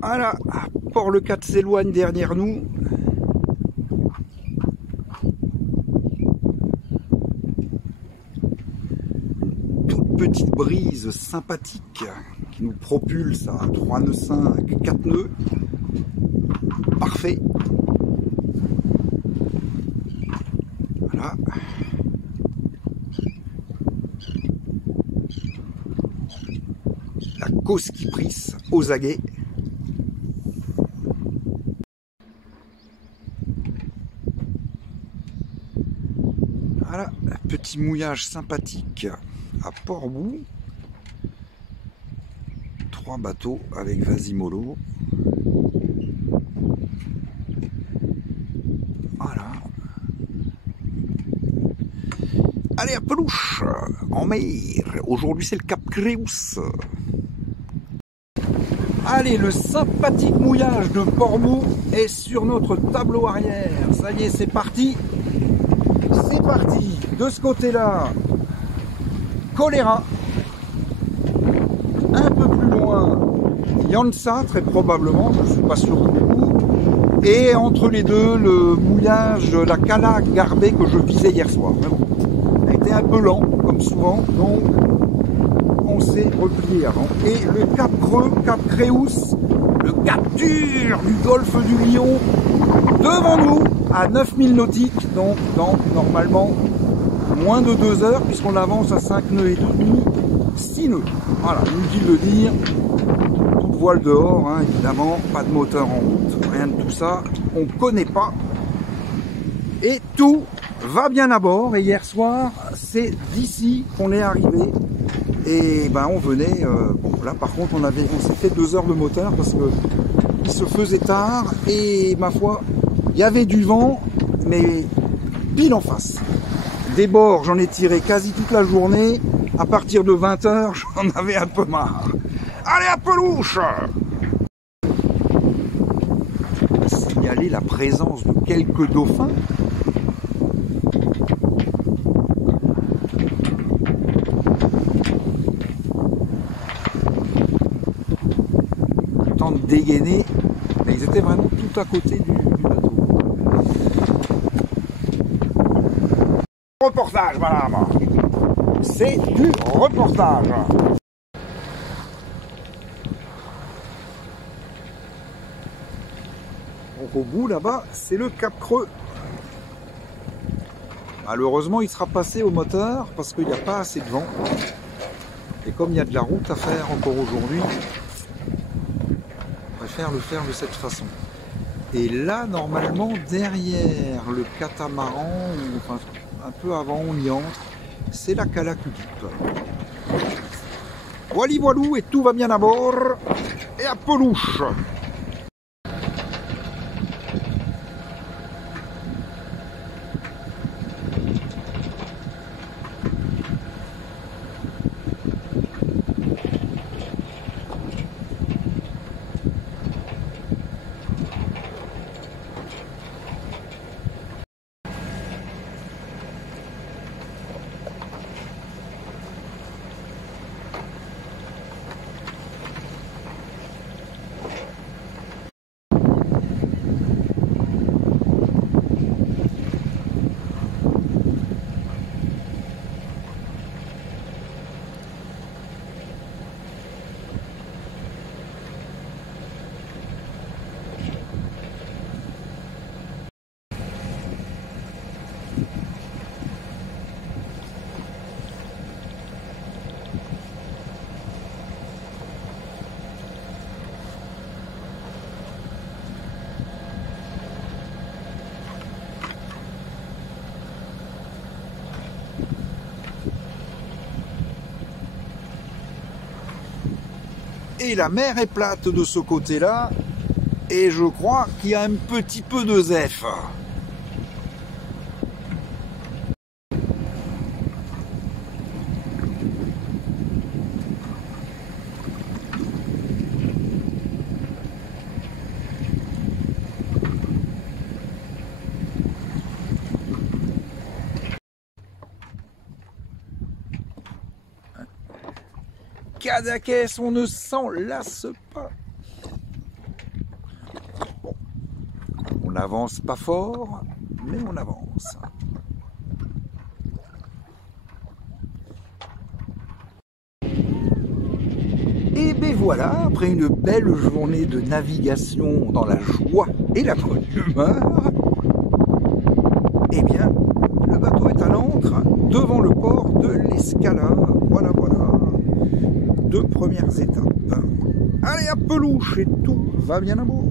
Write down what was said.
Voilà, Port-le-Cat s'éloigne derrière nous. Toute petite brise sympathique qui nous propulse à 3 nœuds 5, 4 nœuds. Parfait. Voilà. La Cause Kypris aux aguets. Voilà, un petit mouillage sympathique à Port-Bou. 3 bateaux avec Vasimolo. Voilà. Allez, à Pelouche, en mer. Aujourd'hui, c'est le Cap Créus. Allez, le sympathique mouillage de Port-Bou est sur notre tableau arrière. Ça y est, c'est parti. C'est parti. De ce côté-là, Choléra. Un peu plus loin, Yansa, très probablement, je ne suis pas sûr du coup. Et entre les deux, le mouillage, la Cala Garbet que je visais hier soir. Mais bon, il a été un peu lent, comme souvent, donc on s'est replié avant. Et le Cap Creux, Cap Créus, le cap dur du golfe du Lion, devant nous, à 9000 nautiques, donc dans normalement moins de 2 heures, puisqu'on avance à 5 nœuds et demi, 6 nœuds. Voilà, inutile de dire, toute voile dehors, hein, évidemment, pas de moteur en route, rien de tout ça, on connaît pas. Et tout va bien à bord, et hier soir, c'est d'ici qu'on est arrivé. Et ben on venait, bon là par contre on s'est fait 2 heures de moteur parce que il se faisait tard et ma foi, il y avait du vent, mais pile en face. Des bords, j'en ai tiré quasi toute la journée. À partir de 20 h, j'en avais un peu marre. Allez à Pelouche! On a signalé la présence de quelques dauphins. Le temps de dégainer, mais ils étaient vraiment tout à côté du bateau. Reportage, madame. C'est du reportage. Donc au bout là-bas, c'est le Cap Creux. Malheureusement, il sera passé au moteur parce qu'il n'y a pas assez de vent. Et comme il y a de la route à faire encore aujourd'hui, on préfère le faire de cette façon. Et là, normalement, derrière le catamaran, ou enfin un peu avant, on y entre. C'est la Cala Cudip. Voili voilou et tout va bien à bord. Et à Pelouche. Et la mer est plate de ce côté-là. Et je crois qu'il y a un petit peu de zef. Cadaqués, on ne s'en lasse pas. Bon, on n'avance pas fort, mais on avance. Et ben voilà, après une belle journée de navigation dans la joie et la bonne humeur, eh bien, le bateau est à l'ancre devant le port de l'Escala. Voilà, voilà. 2 premières étapes. Allez, à pelouche et tout va bien à bord.